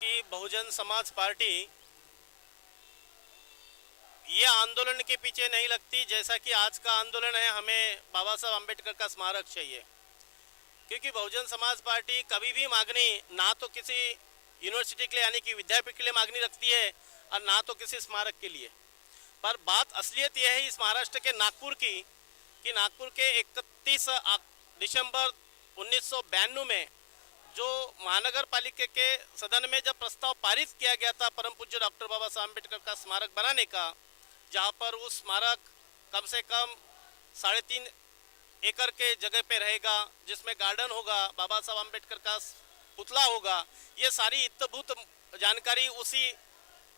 कि बहुजन समाज पार्टी ये आंदोलन के पीछे नहीं लगती जैसा कि आज का आंदोलन है। हमें बाबा साहब अम्बेडकर का स्मारक चाहिए, क्योंकि बहुजन समाज पार्टी कभी भी मांगनी ना तो किसी यूनिवर्सिटी के लिए यानी कि विद्यापीठ के लिए मांगनी रखती है और ना तो किसी स्मारक के लिए। पर बात असलियत यह है इस महाराष्ट्र के नागपुर की कि नागपुर के 31 दिसंबर 1992 में जो महानगर पालिका के सदन में जब प्रस्ताव पारित किया गया था परम पूज्य डॉक्टर बाबा साहब अम्बेडकर का स्मारक बनाने का, जहां पर उस स्मारक कम से कम 3.5 एकड़ के जगह पे रहेगा, जिसमें गार्डन होगा, बाबा साहब अम्बेडकर का पुतला होगा, ये सारी इत्थभूत जानकारी उसी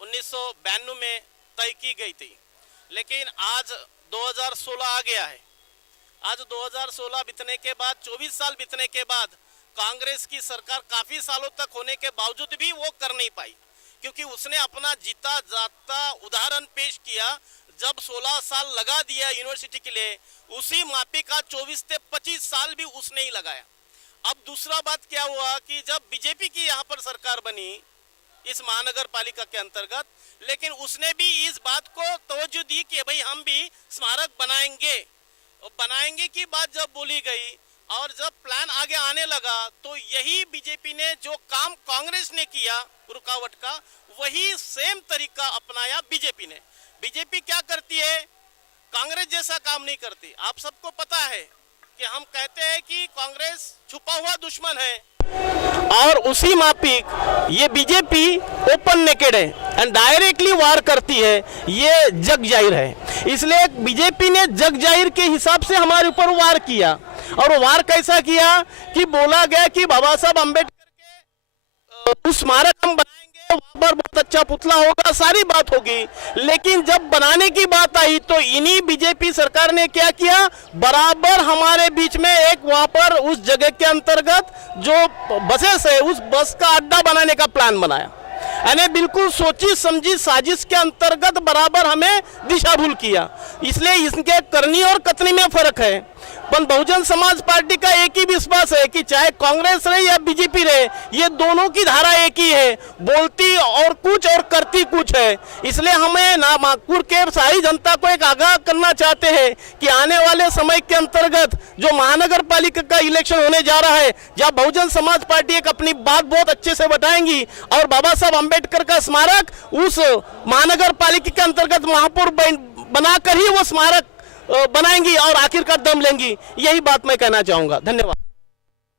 1992 में तय की गई थी। लेकिन आज 2016 आ गया है। आज 2016 बीतने के बाद 24 साल बीतने के बाद कांग्रेस की सरकार काफी सालों तक होने के बावजूद भी वो कर नहीं पाई, क्योंकि उसने अपना जीता जाता उदाहरण पेश किया। जब 16 साल लगा दिया यूनिवर्सिटी के लिए, उसी मापी का 24 से 25 साल भी उसने ही लगाया। अब दूसरा बात क्या हुआ कि जब बीजेपी की यहाँ पर सरकार बनी इस महानगर पालिका के अंतर्गत, लेकिन उसने भी इस बात को तवज्जो दी कि भाई हम भी स्मारक बनाएंगे। और बनाएंगे की बात जब बोली गई और जब प्लान आगे आने लगा तो यही बीजेपी ने जो काम कांग्रेस ने किया रुकावट का, वही सेम तरीका अपनाया बीजेपी ने। बीजेपी क्या करती है, कांग्रेस जैसा काम नहीं करती। आप सबको पता है कि हम कहते हैं कि कांग्रेस छुपा हुआ दुश्मन है, और उसी माफिक ये बीजेपी ओपन नेकेड है एंड डायरेक्टली वार करती है, ये जग जाहिर है। इसलिए बीजेपी ने जग जाहिर के हिसाब से हमारे ऊपर वार किया। और वार कैसा किया कि बोला गया कि बाबा साहब अम्बेडकर के उस स्मारक हम बनाएंगे, वहां पर बहुत अच्छा पुतला होगा, सारी बात होगी। लेकिन जब बनाने की बात आई तो इन्हीं बीजेपी सरकार ने क्या किया, बराबर हमारे बीच में एक वहां पर उस जगह के अंतर्गत जो बसेस है उस बस का अड्डा बनाने का प्लान बनाया। यानी बिल्कुल सोची समझी साजिश के अंतर्गत बराबर हमें दिशा भूल किया। इसलिए इनके करनी और कतनी में फर्क है। पर बहुजन समाज पार्टी का एक ही विश्वास है कि चाहे कांग्रेस रहे या बीजेपी रहे, ये दोनों की धारा एक ही है, बोलती और कुछ और करती कुछ है। इसलिए हमें नागपुर के सारी जनता को एक आगाह करना चाहते हैं कि आने वाले समय के अंतर्गत जो महानगर पालिका का इलेक्शन होने जा रहा है, जहाँ बहुजन समाज पार्टी एक अपनी बात बहुत अच्छे से बताएंगी और बाबा साहब अम्बेडकर का स्मारक उस महानगर पालिका के अंतर्गत महापौर बनाकर ही वो स्मारक बनाएंगी और आखिरकार दम लेंगी। यही बात मैं कहना चाहूंगा। धन्यवाद।